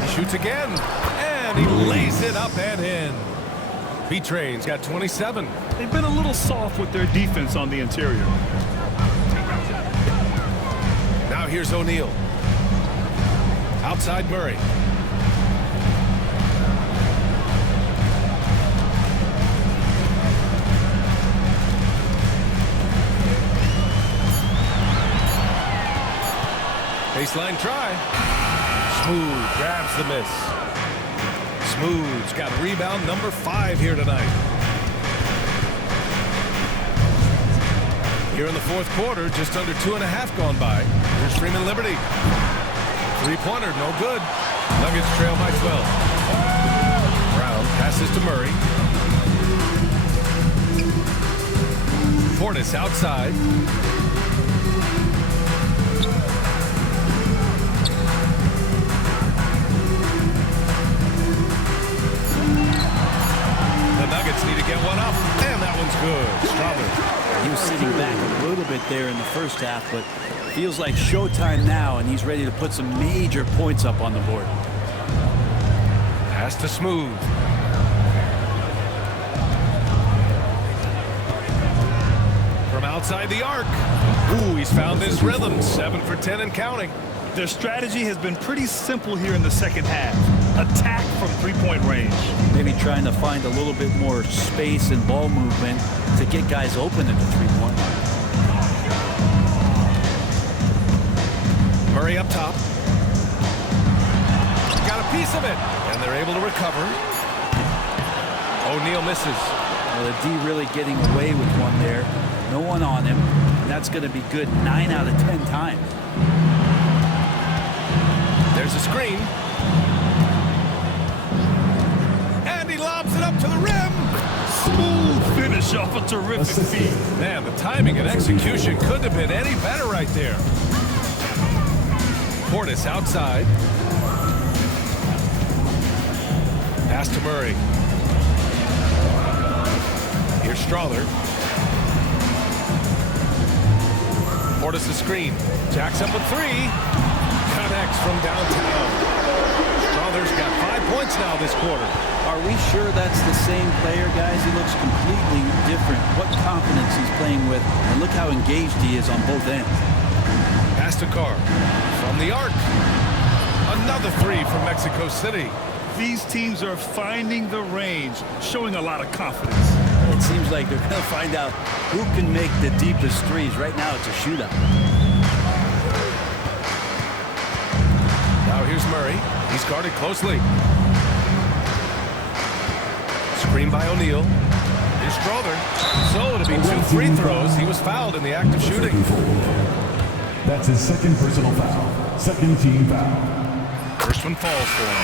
He shoots again, and he lays it up and in. Betray's got 27. They've been a little soft with their defense on the interior. Now here's O'Neal. Outside Murray. Baseline try. Smooth grabs the miss. Smooth's got rebound number 5 here tonight. Here in the fourth quarter, just under 2.5 gone by. Here's Freeman Liberty. Three-pointer, no good. Nuggets trail by 12. Brown passes to Murray. Portis outside. The Nuggets need to get one up, and that one's good. Strawberry. He was sitting back a little bit there in the first half, but Feels like showtime now, and he's ready to put some major points up on the board. Pass to Smooth. From outside the arc. Ooh, he's found his rhythm. 7 for 10 and counting. Their strategy has been pretty simple here in the second half. Attack from three-point range. Maybe trying to find a little bit more space and ball movement to get guys open at the three-point line. Murray up top. Got a piece of it, and they're able to recover. O'Neal misses. Well, the D really getting away with one there. No one on him. And that's going to be good 9 out of 10 times. There's a screen. And he lobs it up to the rim. Smooth finish off a terrific feat. Man, the timing and execution couldn't have been any better right there. Portis outside. Pass to Murray. Here's Strother. Portis a screen. Jacks up with 3. Connects from downtown. Strother's got 5 points now this quarter. Are we sure that's the same player, guys? He looks completely different. What confidence he's playing with, and look how engaged he is on both ends. Pass to Carr. From the arc. Another 3 from Mexico City. These teams are finding the range, showing a lot of confidence. It seems like they're going to find out who can make the deepest threes. Right now, it's a shootout. Now here's Murray. He's guarded closely. Screen by O'Neal. Here's Strother. So it'll be 2 free throws. He was fouled in the act of shooting. That's his second personal foul. Second team foul. First one falls for him.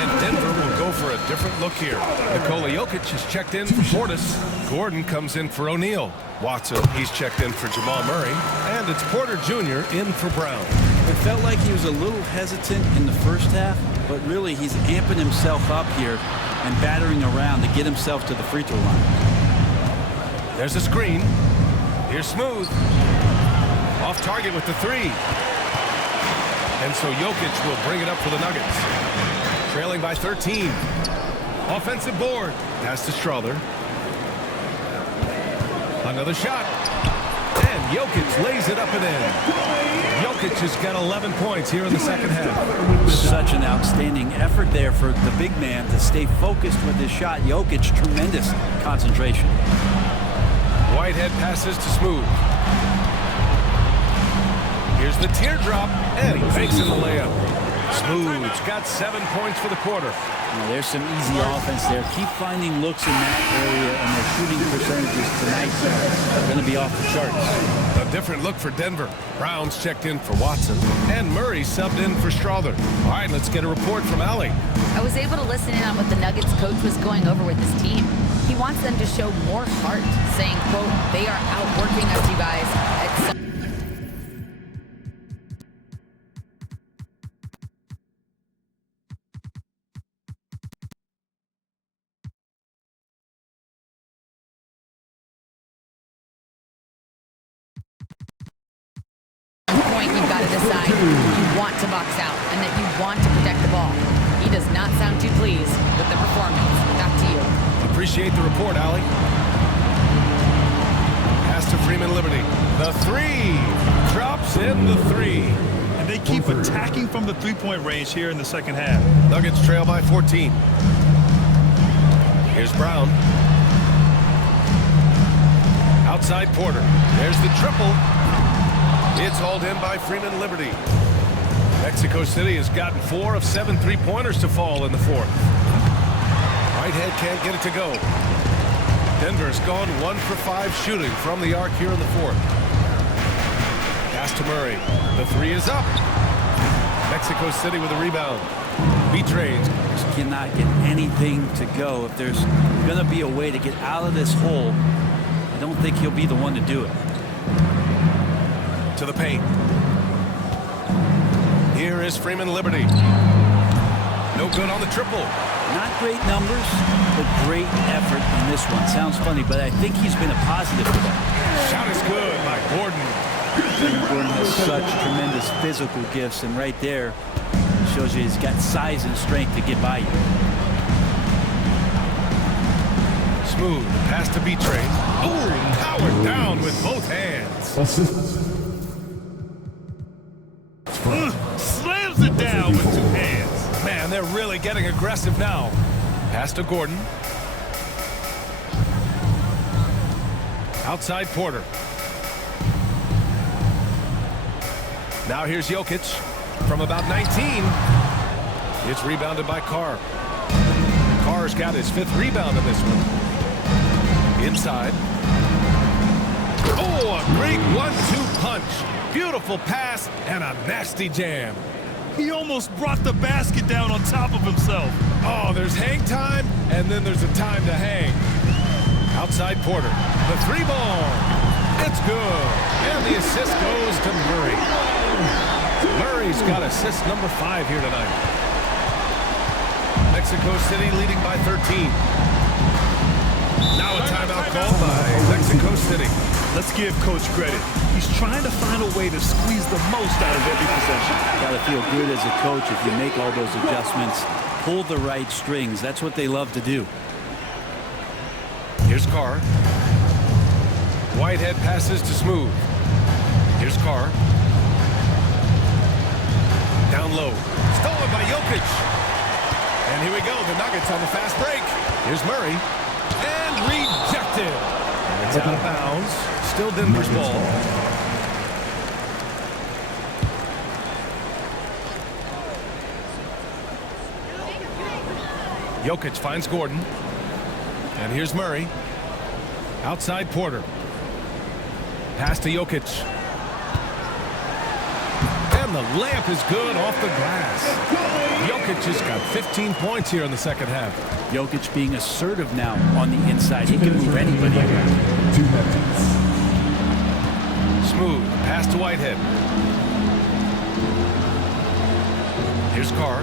And Denver will go for a different look here. Nikola Jokic has checked in for Portis. Gordon comes in for O'Neal. Watson, he's checked in for Jamal Murray. And it's Porter Jr. in for Brown. It felt like he was a little hesitant in the first half, but really he's amping himself up here and battering around to get himself to the free throw line. There's a screen. Here's Smooth. Off target with the 3. And so Jokic will bring it up for the Nuggets. Trailing by 13. Offensive board. Pass to Strother. Another shot. And Jokic lays it up and in. Jokic has got 11 points here in the second half. Such an outstanding effort there for the big man to stay focused with his shot. Jokic, tremendous concentration. Whitehead passes to Smooth. Here's the teardrop, and he fakes in the layup. Smooth's got 7 points for the quarter. Now, there's some easy offense there. Keep finding looks in that area, and their shooting percentages tonight are going to be off the charts. A different look for Denver. Brown's checked in for Watson, and Murray subbed in for Strother. All right, let's get a report from Allie. I was able to listen in on what the Nuggets coach was going over with his team. He wants them to show more heart, saying, quote, "They are outworking us, you guys." Point, you've got to decide you want to box out and that you want to protect the ball. He does not sound too pleased with the performance. Back to you. Appreciate the report, Allie. Pass to Freeman Liberty. The 3. Drops in the 3. And they keep attacking from the three-point range here in the second half. Nuggets trail by 14. Here's Brown. Outside Porter. There's the triple. It's hauled in by Freeman Liberty. Mexico City has gotten 4 of 7 3-pointers to fall in the fourth. Whitehead can't get it to go. Denver's gone 1 for 5 shooting from the arc here in the fourth. Pass to Murray. The 3 is up. Mexico City with a rebound. B-Trades. Cannot get anything to go. If there's going to be a way to get out of this hole, I don't think he'll be the one to do it. To the paint. Here is Freeman Liberty. No good on the triple. Not great numbers, but great effort in this one. Sounds funny, but I think he's been a positive for them. Shot is good by Gordon. Aaron Gordon has such tremendous physical gifts, and right there shows you he's got size and strength to get by you. Smooth pass to B-Train. Oh, powered down with both hands. Slams it down with two hands. Man, they're really getting aggressive now. Pass to Gordon. Outside Porter. Now here's Jokic from about 19. It's rebounded by Carr. Carr's got his 5th rebound in this one. Inside. Oh, a great 1-2 punch. Beautiful pass and a nasty jam. He almost brought the basket down on top of himself. Oh, there's hang time, and then there's a time to hang. Outside Porter. The 3-ball. It's good. And the assist goes to Murray. Murray's got assist number 5 here tonight. Mexico City leading by 13. Now a timeout called by Mexico City. Let's give Coach credit. He's trying to find a way to squeeze the most out of every possession. Got to feel good as a coach if you make all those adjustments, pull the right strings. That's what they love to do. Here's Carr. Whitehead passes to Smooth. Here's Carr. Down low. Stolen by Jokic. And here we go. The Nuggets on the fast break. Here's Murray. And rejected. And it's out of bounds. Still Denver's ball. Jokic finds Gordon. And here's Murray. Outside Porter. Pass to Jokic. And the layup is good off the glass. Jokic has got 15 points here in the second half. Jokic being assertive now on the inside. He can move anybody around. Smooth. Pass to Whitehead. Here's Carr.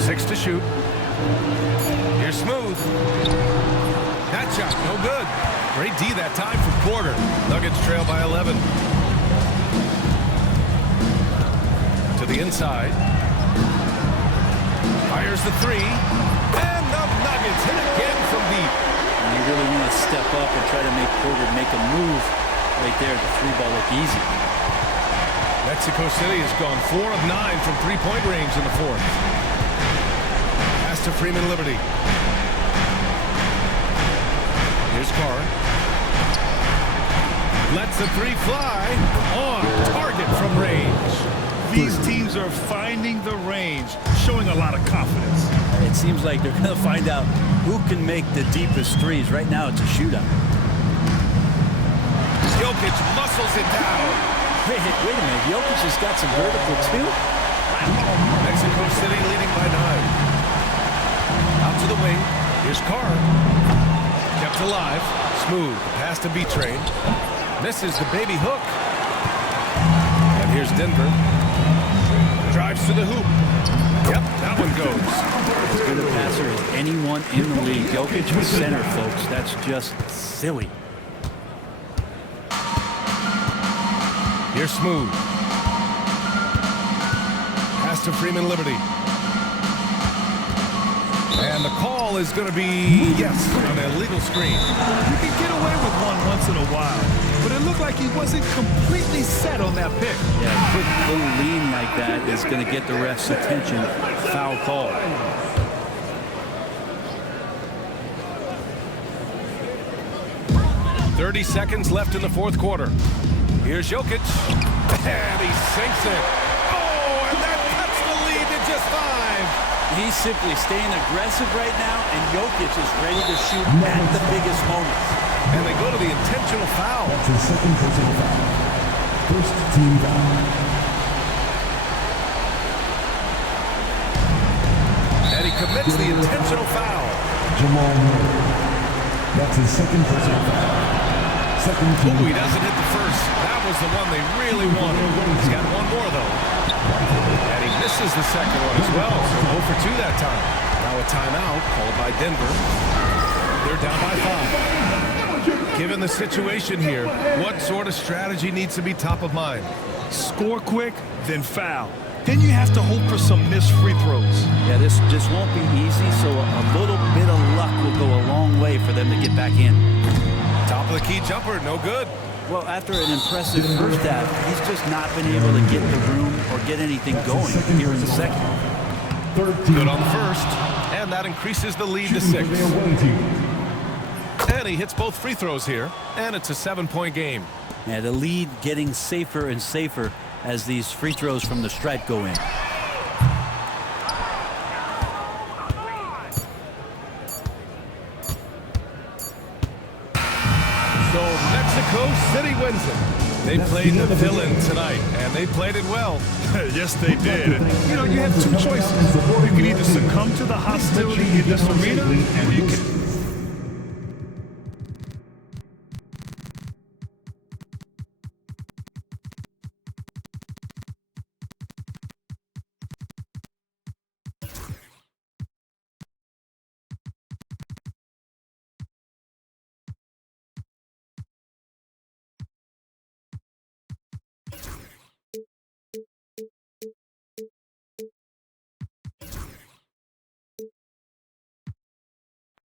6 to shoot. Here's Smooth. That shot, no good. Great D that time for Porter. Nuggets trail by 11. To the inside. Fires the 3. And the Nuggets hit again from deep. And you really want to step up and try to make Porter make a move right there. The 3-ball look easy. Mexico City has gone 4 of 9 from 3-point range in the 4th. Pass to Freeman Liberty. Here's Carr. Lets the 3 fly. On target from range. These teams are finding the range, showing a lot of confidence. It seems like they're going to find out who can make the deepest threes. Right now, it's a shootout. Jokic muscles it down. Wait a minute. Jokic has got some vertical, too? Mexico City leading by 9. Out to the wing. Here's Carr. Kept alive. Smooth. Pass to B-Train. Misses the baby hook. And here's Denver. Drives to the hoop. Yep, that one goes. As good a passer as anyone in the league. Jokic with center, folks. That's just silly. Here's Smooth. Pass to Freeman Liberty. And the call is going to be, yes, an illegal screen. You can get away with one once in a while, but it looked like he wasn't completely set on that pick. Yeah, a quick little lean like that is going to get the ref's attention. Foul call. .30 seconds left in the 4th quarter. Here's Jokic. And he sinks it. Oh, and that cuts the lead to just 5. He's simply staying aggressive right now, and Jokic is ready to shoot at the biggest moments. And they go to the intentional foul. That's his second personal foul. First team foul. And he commits the intentional foul. Jamal Murray. That's his second personal foul. Second team. Oh, he doesn't hit the first. That was the one they really wanted. He's got one more, though. And he misses the second one as well, so 0 for 2 that time. Now a timeout called by Denver. They're down by 5. Given the situation here, what sort of strategy needs to be top of mind? Score quick, then foul. Then you have to hope for some missed free throws. Yeah, this just won't be easy, so a little bit of luck will go a long way for them to get back in. Top of the key jumper, no good. Well, after an impressive first half, he's just not been able to get the room or get anything going here in the second. Good on the first, and that increases the lead to 6. And he hits both free throws here, and it's a 7-point game. Yeah, the lead getting safer and safer as these free throws from the stripe go in. So Mexico City wins it. They played the villain tonight, and they played it well. Yes, they did. And, you know, you have two choices. You can either succumb to the hostility in this arena, or you can